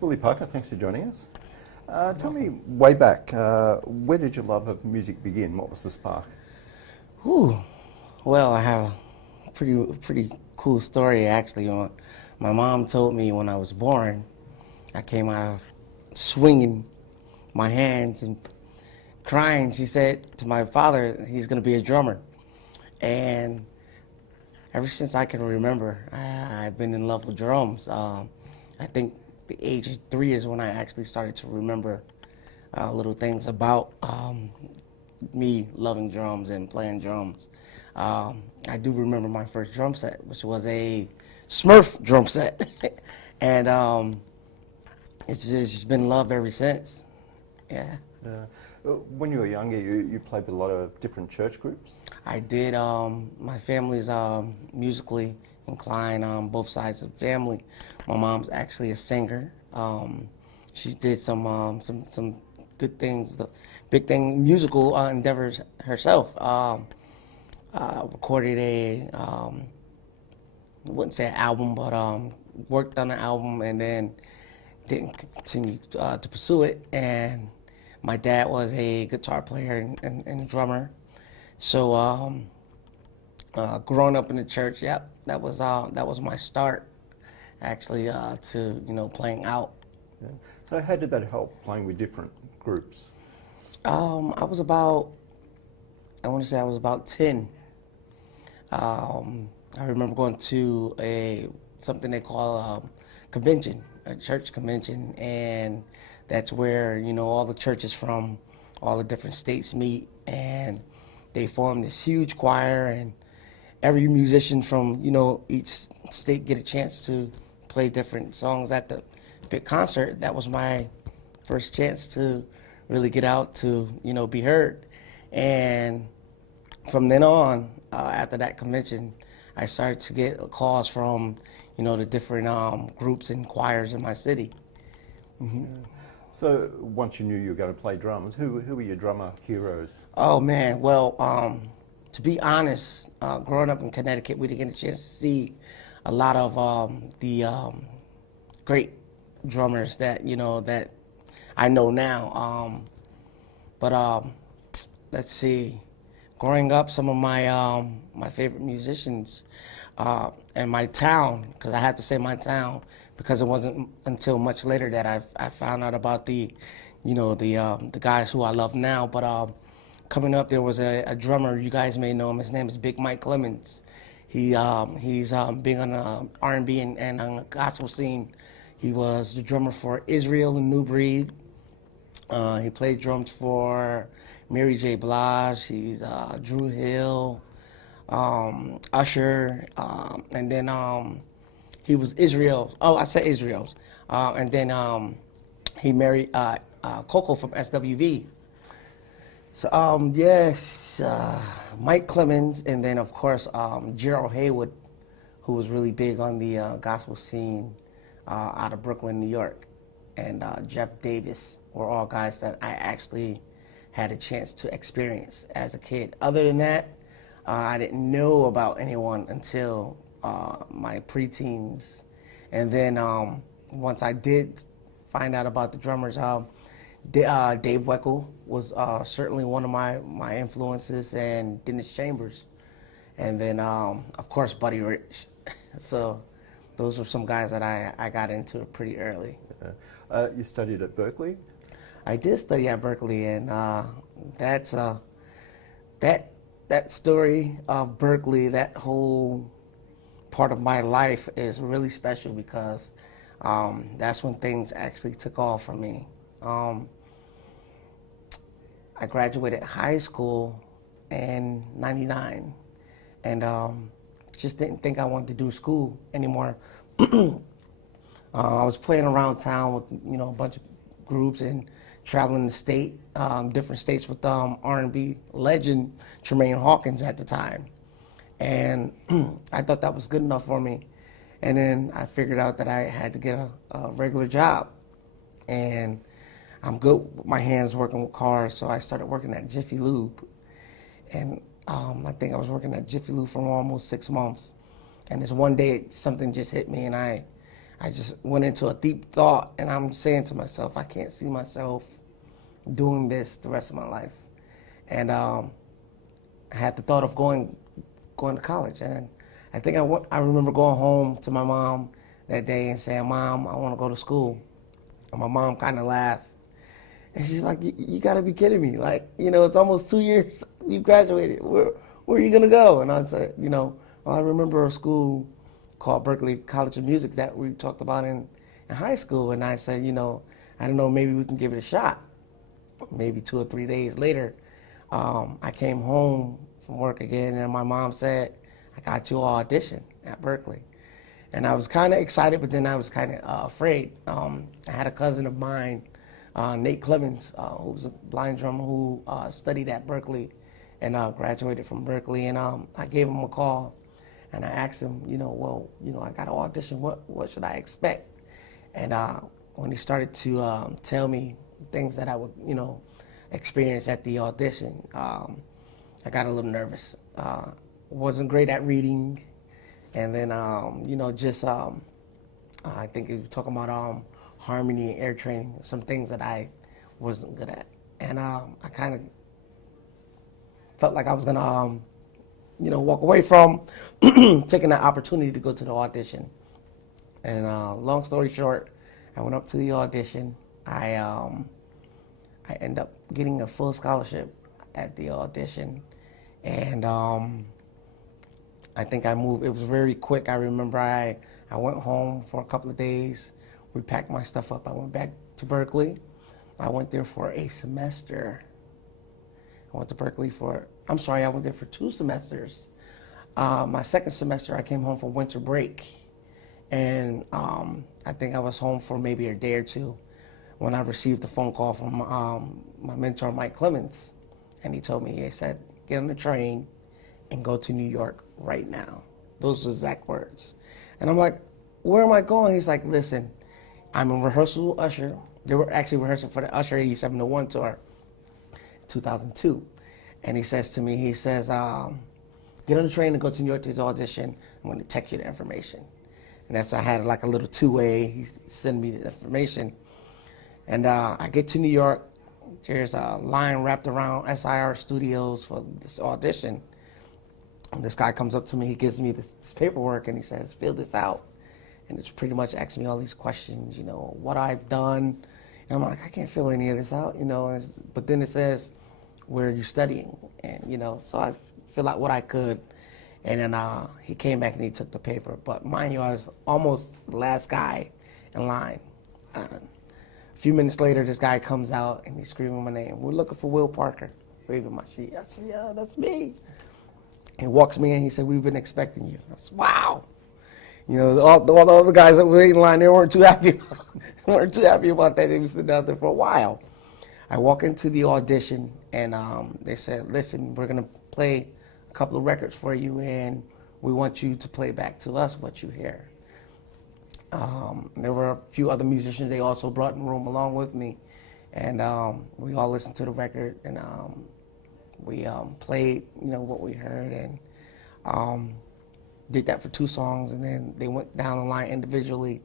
Willie Parker, thanks for joining us. Tell me, way back, where did your love of music begin? What was the spark? Whew. Well, I have a pretty cool story actually. My mom told me when I was born, I came out of swinging my hands and crying. She said to my father, he's going to be a drummer. And ever since I can remember, I've been in love with drums. I think the age of 3 is when I actually started to remember little things about me loving drums and playing drums. I do remember my first drum set, which was a Smurf drum set. And it's just been love ever since. Yeah. When you were younger, you played with a lot of different church groups? I did. My family's musically inclined on both sides of the family. My mom's actually a singer. She did some good things, the big thing, musical endeavors herself. Recorded I wouldn't say an album, but worked on an album and then didn't continue to pursue it. And my dad was a guitar player and drummer. So growing up in the church, yep, that was my start, actually, to playing out. Yeah. So how did that help, playing with different groups? I want to say I was about 10. I remember going to something they call a convention, a church convention, and that's where all the churches from all the different states meet, and they form this huge choir, and every musician from each state get a chance to play different songs at the big concert. That was my first chance to really get out to be heard, and from then on, after that convention, I started to get calls from the different groups and choirs in my city. Mm-hmm. So once you knew you were going to play drums, who were your drummer heroes? Oh man, well, to be honest, growing up in Connecticut, we didn't get a chance to see a lot of the great drummers that that I know now. But let's see, growing up, some of my favorite musicians in my town, because I had to say my town, because it wasn't until much later that I found out about the guys who I love now. But coming up, there was a drummer, you guys may know him. His name is Big Mike Clemens. He's big on the R&B and on the gospel scene. He was the drummer for Israel and New Breed. He played drums for Mary J. Blige. He's Drew Hill, Usher, and then he was Israel. Oh, I said Israel's. And then he married Coco from SWV. So yes, Mike Clemens, and then of course Gerald Haywood, who was really big on the gospel scene out of Brooklyn, New York, and Jeff Davis were all guys that I actually had a chance to experience as a kid. Other than that, I didn't know about anyone until my preteens. And then once I did find out about the drummers, Dave Weckl was certainly one of my influences, and Dennis Chambers. And then, of course, Buddy Rich. So those were some guys that I got into pretty early. You studied at Berklee? I did study at Berklee, and that's that story of Berklee, that whole part of my life is really special because that's when things actually took off for me. I graduated high school in '99, and just didn't think I wanted to do school anymore. I was playing around town with a bunch of groups and traveling the state, different states with R&B legend Tremaine Hawkins at the time. And I thought that was good enough for me. And then I figured out that I had to get a regular job. And I'm good with my hands working with cars, so I started working at Jiffy Lube. And I think I was working at Jiffy Lube for almost 6 months. And this one day, something just hit me, and I I just went into a deep thought, and I'm saying to myself, I can't see myself doing this the rest of my life. And I had the thought of going to college. And I think I remember going home to my mom that day and saying, Mom, I want to go to school. And my mom kind of laughed. And she's like, you got to be kidding me. Like, it's almost 2 years. You graduated. Where are you going to go? And I said, well, I remember a school called Berklee College of Music that we talked about in high school. And I said, I don't know, maybe we can give it a shot. Maybe 2 or 3 days later, I came home from work again, and my mom said, I got you an audition at Berklee. And I was kind of excited, but then I was kind of afraid. I had a cousin of mine, Nate Clemens, who was a blind drummer who studied at Berklee and graduated from Berklee. And I gave him a call, and I asked him, I got an audition. What should I expect? And when he started to tell me things that I would, experience at the audition, I got a little nervous. Wasn't great at reading, and then I think he was talking about harmony and air training, some things that I wasn't good at, and I kind of felt like I was gonna walk away from taking that opportunity to go to the audition. And long story short, I went up to the audition. I ended up getting a full scholarship at the audition, and I think I moved. It was very quick. I remember I went home for a couple of days. We packed my stuff up. I went back to Berklee. I went there for a semester. I went there for 2 semesters. My second semester, I came home for winter break, and I think I was home for maybe a day or two when I received a phone call from my mentor, Mike Clemens, and he told me, he said, get on the train and go to New York right now. Those are exact words. And I'm like, where am I going? He's like, listen, I'm in rehearsal with Usher. They were actually rehearsing for the Usher 8701 tour, 2002. And he says to me, get on the train and go to New York to his audition. I'm going to text you the information. And that's, I had like a little two-way. He sent me the information. And I get to New York. There's a line wrapped around SIR Studios for this audition. And this guy comes up to me. He gives me this paperwork, and he says, fill this out. And it's pretty much asking me all these questions, what I've done. And I'm like, I can't fill any of this out, But then it says, where are you studying? And, so I fill out what I could. And then he came back and he took the paper. But mind you, I was almost the last guy in line. A few minutes later, this guy comes out and he's screaming my name. We're looking for Will Parker, waving my sheet. I said, yeah, that's me. He walks me in. He said, we've been expecting you. I said, wow. All the other guys that were waiting in line, they weren't too happy. Weren't too happy about that. They were sitting out there for a while. I walk into the audition, and they said, listen, we're going to play a couple of records for you, and we want you to play back to us what you hear. There were a few other musicians they also brought in the room along with me, and we all listened to the record, and we played, what we heard, and did that for 2 songs, and then they went down the line individually,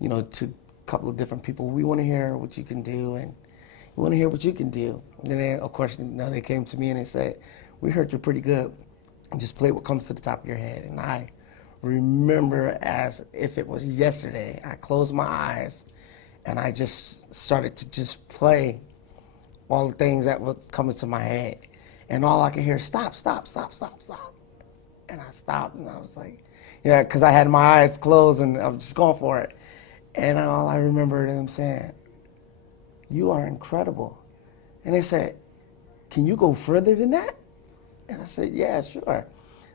to a couple of different people. We want to hear what you can do, and we want to hear what you can do. And then, they, of course, they came to me and they said, we heard you're pretty good. Just play what comes to the top of your head. And I remember as if it was yesterday, I closed my eyes and I just started to just play all the things that was coming to my head. And all I could hear, stop, stop, stop, stop, stop. And I stopped and I was like, because I had my eyes closed and I was just going for it. And all I remember them saying, you are incredible. And they said, can you go further than that? And I said, yeah, sure.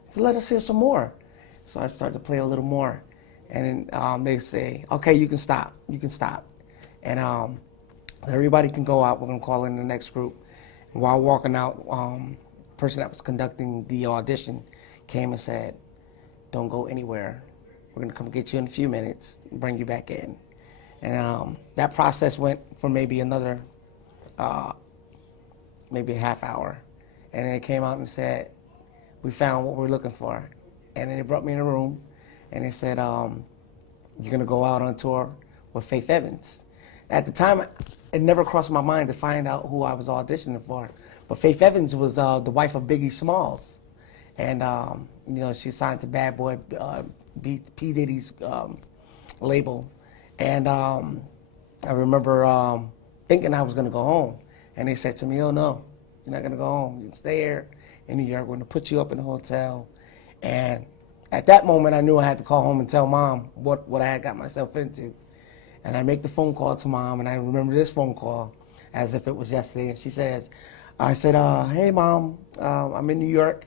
So let us hear some more. So I started to play a little more. And then they say, okay, you can stop. You can stop. And everybody can go out. We're going to call in the next group. And while walking out, the person that was conducting the audition came and said, don't go anywhere. We're going to come get you in a few minutes and bring you back in. And that process went for maybe another, maybe a half hour. And then they came out and said, we found what we're looking for. And then they brought me in a room and they said, you're going to go out on tour with Faith Evans. At the time, it never crossed my mind to find out who I was auditioning for. But Faith Evans was the wife of Biggie Smalls. And, you know, she signed to Bad Boy, P Diddy's label. And I remember thinking I was going to go home. And they said to me, oh, no, you're not going to go home. You can stay here in New York. We're going to put you up in a hotel. And at that moment, I knew I had to call home and tell Mom what I had got myself into. And I make the phone call to Mom, and I remember this phone call as if it was yesterday. And she says, I said, hey, Mom, I'm in New York.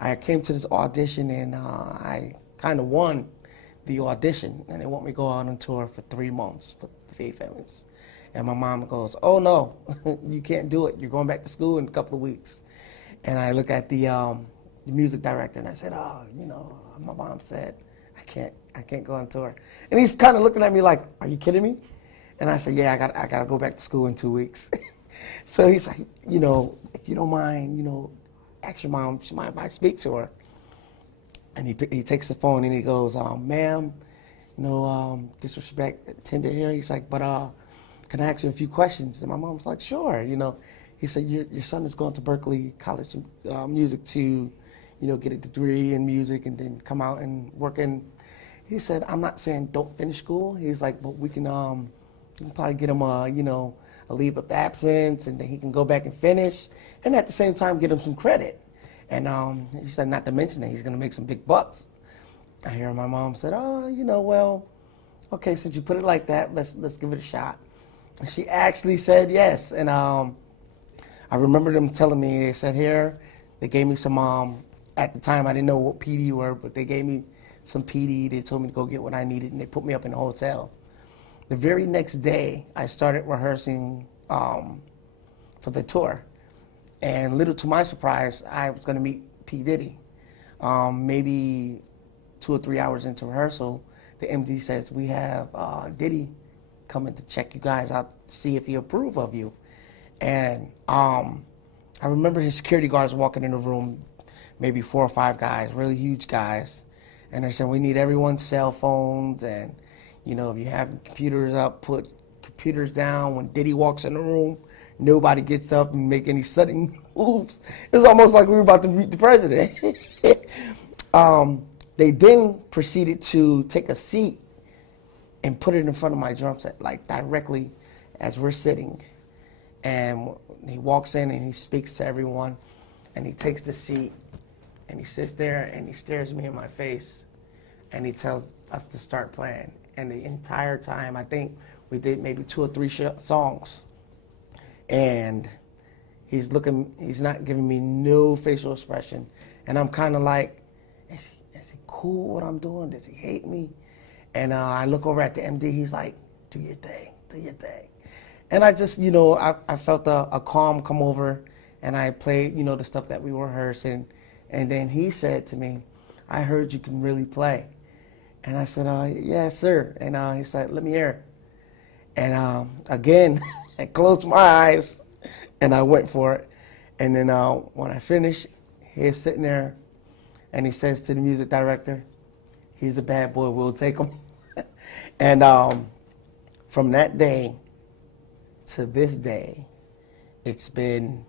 I came to this audition, and I kind of won the audition. And they want me to go out on tour for 3 months with Faith Evans. And my mom goes, oh, no, you can't do it. You're going back to school in a couple of weeks. And I look at the music director, and I said, oh, you know, my mom said, I can't go on tour. And he's kind of looking at me like, are you kidding me? And I said, yeah, I got to go back to school in 2 weeks. So he's like, you know, if you don't mind, you know, ask your mom, she mind if I speak to her? And he takes the phone and he goes, ma'am, you know, disrespect tender here. He's like, but can I ask you a few questions? And my mom's like, sure, you know. He said, your son is going to Berklee College music to, you know, get a degree in music and then come out and work in. He said, I'm not saying don't finish school. He's like, but we can probably get him you know, a leave of absence, and then he can go back and finish, and at the same time get him some credit. And he said, not to mention that he's going to make some big bucks. I hear my mom said, oh, you know, well, okay, since you put it like that, let's give it a shot. And she actually said yes. And I remember them telling me, they said, here, they gave me some, at the time I didn't know what PD were, but they gave me some PD. They told me to go get what I needed, and they put me up in a hotel. The very next day, I started rehearsing for the tour. And little to my surprise, I was going to meet P Diddy. Maybe 2 or 3 hours into rehearsal, the MD says, we have Diddy coming to check you guys out to see if he approve of you. And I remember his security guards walking in the room, maybe 4 or 5 guys, really huge guys. And they said, we need everyone's cell phones, and, you know, if you have computers up, put computers down. When Diddy walks in the room, nobody gets up and make any sudden moves. It was almost like we were about to meet the president. They then proceeded to take a seat and put it in front of my drum set, like directly as we're sitting. And he walks in and he speaks to everyone, and he takes the seat, and he sits there and he stares me in my face, and he tells us to start playing. And the entire time, I think we did maybe 2 or 3 songs, and he's not giving me no facial expression. And I'm kind of like, is he cool what I'm doing? Does he hate me? And I look over at the MD, he's like, do your thing, do your thing. And I just, you know, I felt a calm come over, and I played, you know, the stuff that we were rehearsing. And then he said to me, I heard you can really play. And I said, yes, sir. And he said, let me hear. And again, I closed my eyes, and I went for it. And then when I finished, he's sitting there, and he says to the music director, he's a bad boy, we'll take him. And from that day to this day, it's been,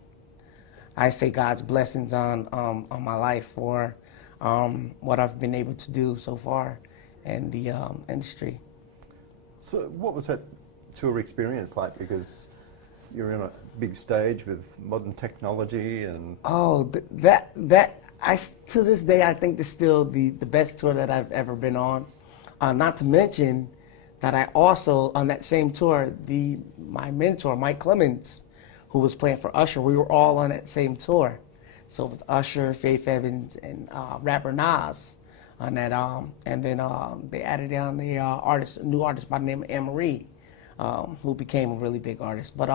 I say, God's blessings on my life for what I've been able to do so far in the industry. So what was that tour experience like? Because you're in a big stage with modern technology and... Oh, to this day, I think it's still the best tour that I've ever been on. Not to mention that I also, on that same tour, my mentor, Mike Clemens, who was playing for Usher, we were all on that same tour. So it was Usher, Faith Evans, and rapper Nas on that. And then they added on the a new artist by the name of Anne-Marie, who became a really big artist. But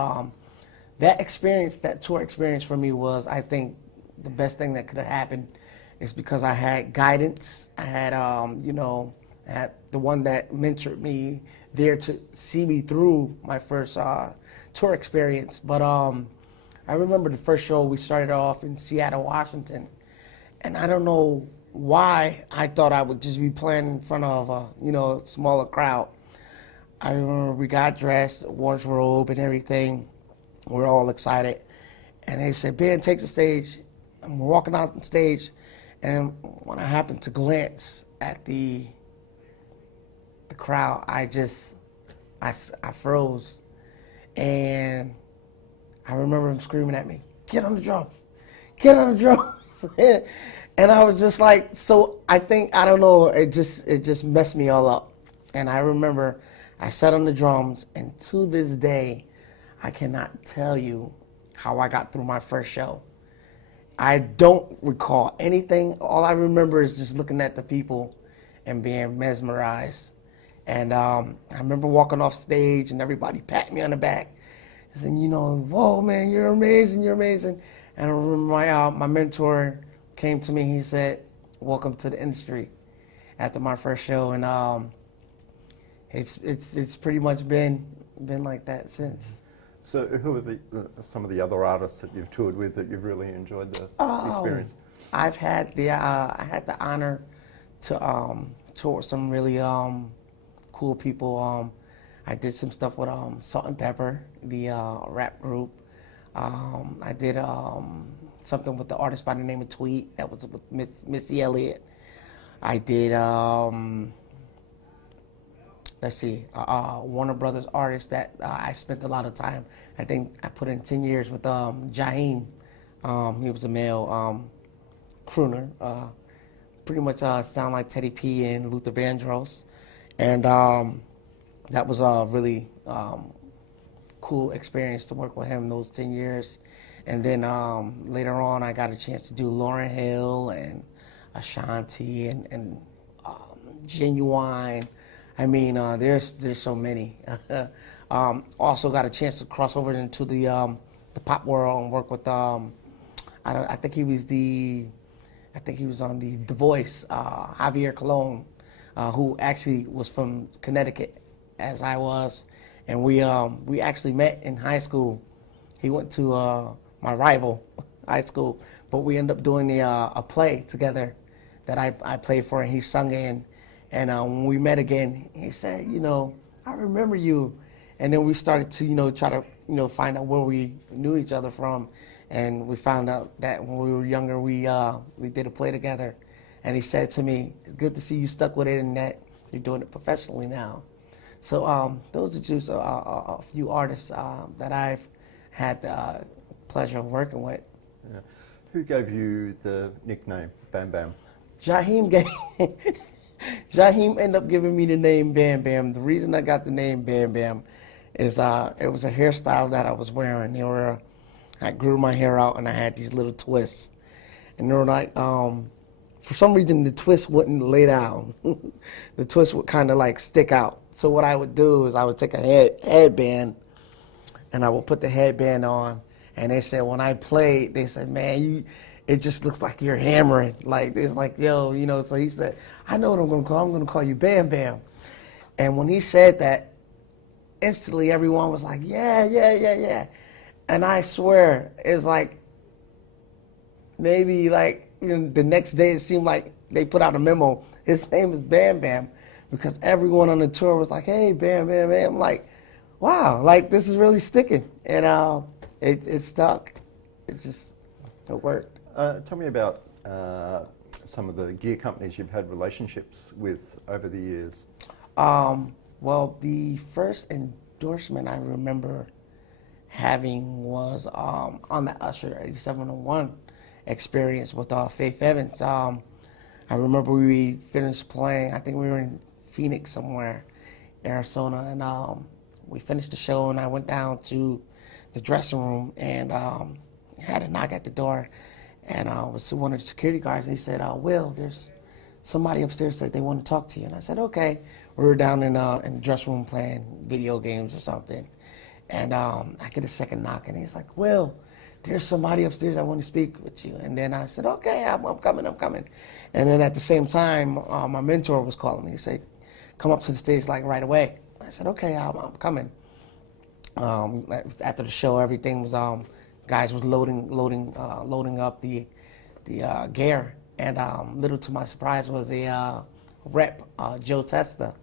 that tour experience for me was, I think, the best thing that could have happened. Is because I had guidance. I had, you know, I had the one that mentored me there to see me through my first tour experience. But I remember the first show, we started off in Seattle, Washington. And I don't know why I thought I would just be playing in front of a, a smaller crowd. I remember we got dressed, orange robe and everything. We're all excited. And they said, Ben, take the stage. And we're walking out on stage. And when I happened to glance at the crowd, I froze. And I remember him screaming at me, get on the drums, get on the drums. And I was just like, so I don't know, it just messed me all up. And I remember I sat on the drums, and to this day, I cannot tell you how I got through my first show. I don't recall anything. All I remember is just looking at the people and being mesmerized. And I remember walking off stage and everybody patting me on the back and saying, whoa, man, you're amazing, you're amazing. And I remember my mentor came to me, he said, welcome to the industry after my first show. And it's pretty much been like that since. So who are some of the other artists that you've toured with that you've really enjoyed the experience? I've had the honor to tour with some really cool people. I did some stuff with Salt Peppa, the rap group. I did something with the artist by the name of Tweet. That was with Missy Elliott. I did Warner Brothers artist that I spent a lot of time. I think I put in 10 years with Jaheim. He was a male crooner. Pretty much sound like Teddy P and Luther Vandross. And that was a really cool experience to work with him those 10 years. And then later on, I got a chance to do Lauryn Hill and Ashanti and Ginuwine. I mean, there's so many. Also got a chance to cross over into the pop world and work with I think he was on the Voice, Javier Colon, who actually was from Connecticut, as I was, and we actually met in high school. He went to my rival high school, but we ended up doing a play together that I played for, and he sung in. And when we met again, he said, I remember you. And then we started to, try to, find out where we knew each other from. And we found out that when we were younger, we did a play together. And he said to me, it's good to see you stuck with it and that you're doing it professionally now. So those are just a few artists that I've had the pleasure of working with. Yeah. Who gave you the nickname Bam Bam? Jaheim ended up giving me the name Bam Bam. The reason I got the name Bam Bam is it was a hairstyle that I was wearing. I grew my hair out and I had these little twists. And they were like, for some reason the twist wouldn't lay down. The twist would kind of like stick out. So what I would do is I would take a headband and I would put the headband on. And they said when I played, they said, man, it just looks like you're hammering. Like, it's like, yo, so he said, I know what I'm going to call. I'm going to call you Bam Bam. And when he said that, instantly everyone was like, yeah. And I swear, it's like, maybe like, the next day it seemed like they put out a memo. His name is Bam Bam, because everyone on the tour was like, hey, Bam Bam Bam. I'm like, wow, like this is really sticking. And it stuck. It worked. Tell me about some of the gear companies you've had relationships with over the years. Well, the first endorsement I remember having was on the Usher 8701 experience with Faith Evans. I remember we finished playing, I think we were in Phoenix somewhere, Arizona, and we finished the show and I went down to the dressing room and had a knock at the door. And I was one of the security guards, and he said, Will, there's somebody upstairs that they want to talk to you. And I said, okay. We were down in the dressing room playing video games or something. And I get a second knock, and he's like, Will, there's somebody upstairs that want to speak with you. And then I said, okay, I'm coming. And then at the same time, my mentor was calling me. He said, come up to the stage like right away. I said, okay, I'm coming. After the show, everything was... guys was loading up the gear, And little to my surprise was a rep, Joe Testa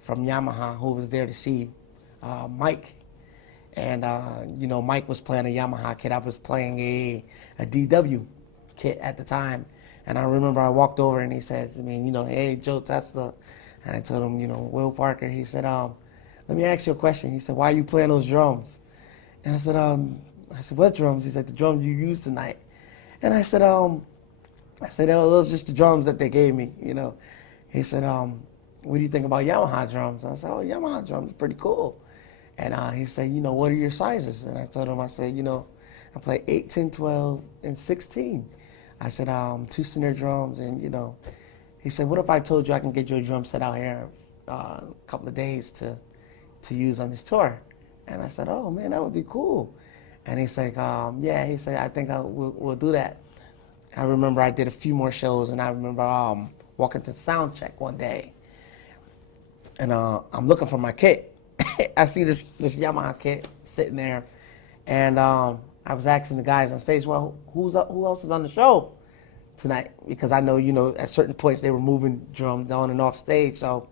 from Yamaha, who was there to see Mike. And, you know, Mike was playing a Yamaha kit. I was playing a DW kit at the time. And I remember I walked over and he said to me, you know, hey, Joe Testa. And I told him, you know, Will Parker. He said, let me ask you a question. He said, why are you playing those drums? And I said, what drums? He said, the drums you used tonight. And I said, oh, those are just the drums that they gave me, you know. He said, what do you think about Yamaha drums? I said, oh, Yamaha drums are pretty cool. And he said, you know, what are your sizes? And I told him, I said, you know, I play 8, 10, 12, and 16. I said, 2 snare drums, and, you know, he said, what if I told you I can get you a drum set out here a couple of days to use on this tour? And I said, oh, man, that would be cool. And he's like, yeah, he said, I think we'll do that. I remember I did a few more shows, and I remember walking to sound check one day, and I'm looking for my kit. I see this Yamaha kit sitting there, and I was asking the guys on stage, well, who else is on the show tonight? Because I know, you know, at certain points they were moving drums on and off stage, so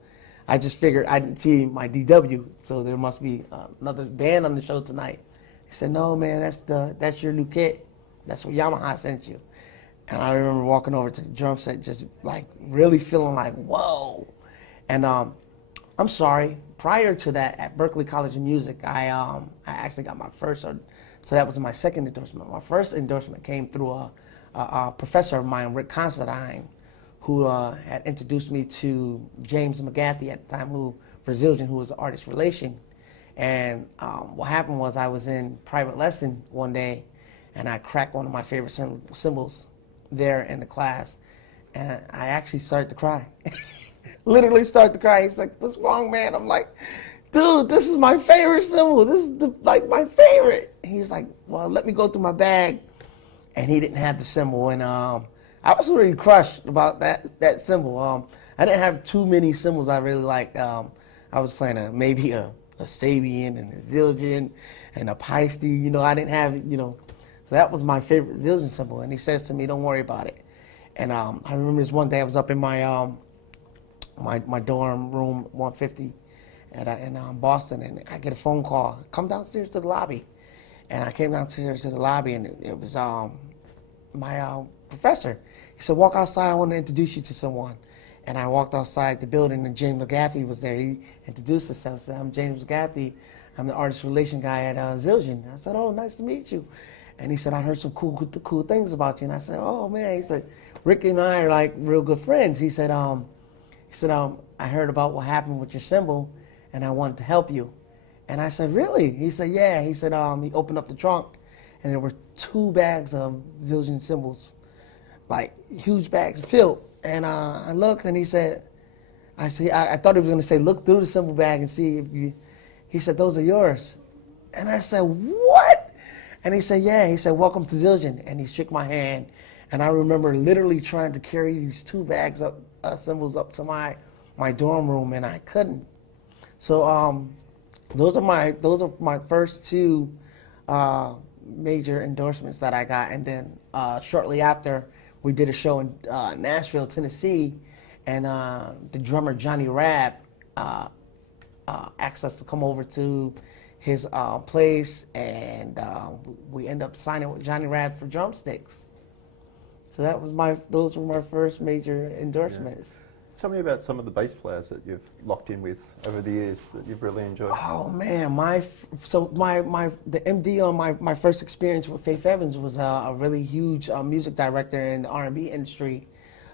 I just figured I didn't see my DW, so there must be another band on the show tonight. He said, no, man, that's your new kit. That's what Yamaha sent you. And I remember walking over to the drum set just like really feeling like, whoa. And I'm sorry, prior to that at Berklee College of Music, I actually got my first, so that was my second endorsement. My first endorsement came through a professor of mine, Rick Considine, who had introduced me to James McGathy at the time, for Zildjian, who was the artist relation. And what happened was I was in private lesson one day, and I cracked one of my favorite cymbals there in the class, and I actually started to cry. Literally started to cry. He's like, what's wrong, man? I'm like, dude, this is my favorite cymbal. This is like my favorite. He's like, well, let me go through my bag. And he didn't have the cymbal, and I was really crushed about that cymbal. I didn't have too many cymbals I really liked. I was playing maybe a Sabian and a Zildjian and a Paiste. You know, I didn't have, you know, so that was my favorite Zildjian cymbal. And he says to me, don't worry about it. And I remember this one day I was up in my my dorm room 150 in Boston, and I get a phone call, come downstairs to the lobby. And I came downstairs to the lobby, and it was my professor. He said, walk outside, I want to introduce you to someone. And I walked outside the building, and James McGathy was there. He introduced himself. Said, I'm James McGathy. I'm the artist relation guy at Zildjian. I said, oh, nice to meet you. And he said, I heard some cool things about you. And I said, oh, man. He said, Rick and I are like real good friends. He said, I heard about what happened with your cymbal, and I wanted to help you. And I said, really? He said, yeah. He said, he opened up the trunk, and there were 2 bags of Zildjian cymbals, like huge bags filled. And I looked, and he said, I thought he was going to say, look through the cymbal bag and see if you, he said, those are yours. And I said, what? And he said, yeah. He said, welcome to Zildjian. And he shook my hand. And I remember literally trying to carry these 2 bags of cymbals up to my dorm room, and I couldn't. So those are my first 2 major endorsements that I got. And then shortly after, we did a show in Nashville, Tennessee, and the drummer Johnny Rabb asked us to come over to his place, and we ended up signing with Johnny Rabb for drumsticks. So those were my first major endorsements. Yeah. Tell me about some of the bass players that you've locked in with over the years that you've really enjoyed. Oh man, the MD on my first experience with Faith Evans was a really huge music director in the R&B industry,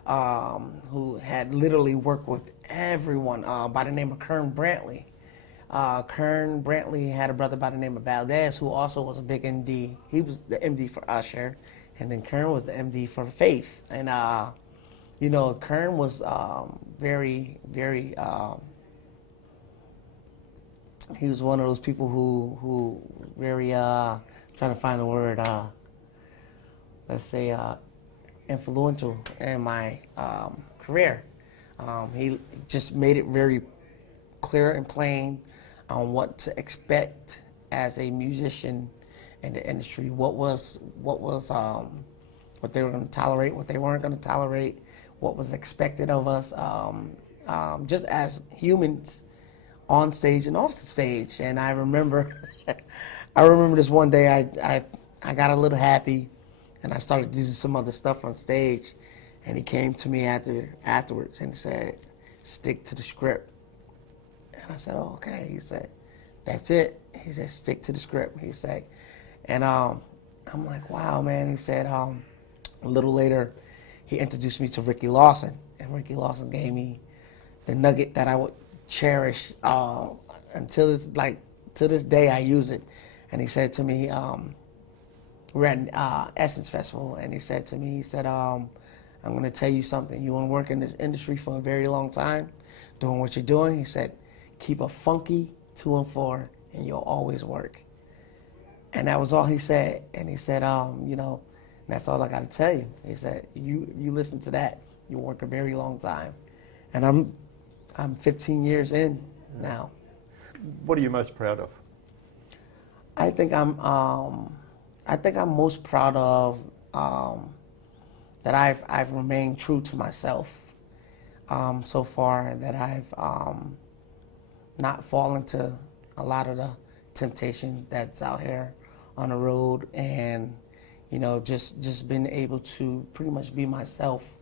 who had literally worked with everyone by the name of Kern Brantley. Kern Brantley had a brother by the name of Valdez, who also was a big MD. He was the MD for Usher, and then Kern was the MD for Faith. And you know, Kern was very, very. He was one of those people who very trying to find the word. Let's say influential in my career. He just made it very clear and plain on what to expect as a musician in the industry. What was what they were going to tolerate, what they weren't going to tolerate, what was expected of us, just as humans on stage and off the stage. And I remember, I remember this one day I got a little happy, and I started to do some other stuff on stage, and he came to me afterwards and he said, "Stick to the script." And I said, "Oh, okay." He said, "That's it." He said, "Stick to the script." He said, and I'm like, "Wow, man." He said, a little later, he introduced me to Ricky Lawson, and Ricky Lawson gave me the nugget that I would cherish until it's like to this day. I use it. And he said to me, we're at Essence Festival, and he said to me, he said, "I'm going to tell you something. You want to work in this industry for a very long time, doing what you're doing." He said, "Keep a funky 2 and 4, and you'll always work." And that was all he said. And he said, you know, that's all I got to tell you. He said, you listen to that, you'll work a very long time. And I'm 15 years in now. What are you most proud of? I think I'm most proud of that I've remained true to myself so far, that I've not fallen to a lot of the temptation that's out here on the road, and you know, just been able to pretty much be myself.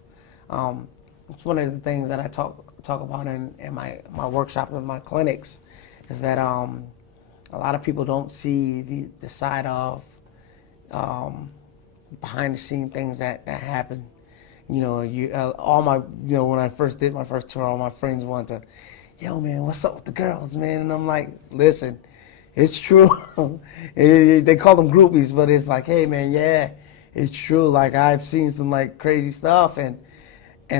It's one of the things that I talk about in my workshops and my clinics, is that a lot of people don't see the side of behind the scene things that happen. You know, all my, you know, when I first did my first tour, all my friends wanted to, "Yo, man, what's up with the girls, man?" And I'm like, "Listen, it's true." They call them groupies, but it's like, "Hey, man, yeah, it's true. Like, I've seen some like crazy stuff." And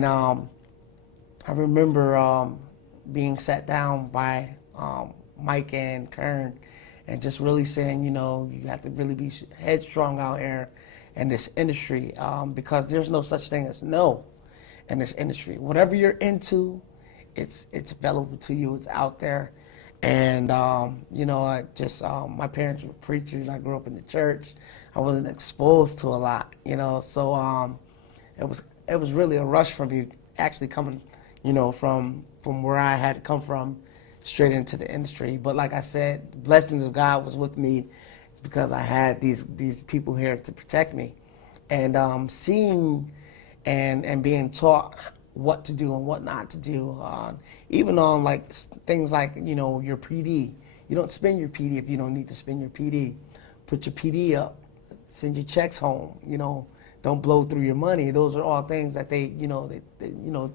I remember being sat down by Mike and Kern, and just really saying, you know, you have to really be headstrong out here in this industry, because there's no such thing as no in this industry. Whatever you're into, it's available to you. It's out there. And you know, I just my parents were preachers. I grew up in the church. I wasn't exposed to a lot, you know. So it was really a rush for me actually coming, you know, from where I had come from straight into the industry. But like I said, the blessings of God was with me. It's because I had these people here to protect me, and seeing and being taught what to do and what not to do. Even on like things like, you know, your PD. You don't spend your PD if you don't need to spend your PD. Put your PD up. Send your checks home. You know, don't blow through your money. Those are all things that they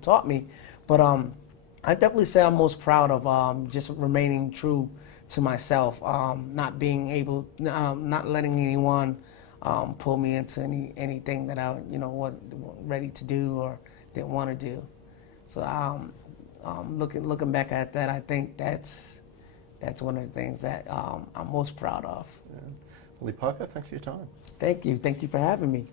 taught me. But I definitely say I'm most proud of just remaining true to myself. Not being able, not letting anyone pull me into anything that I, you know, wasn't ready to do or didn't want to do. So looking back at that, I think that's one of the things that I'm most proud of. Yeah. Willie Parker, thanks for your time. Thank you for having me.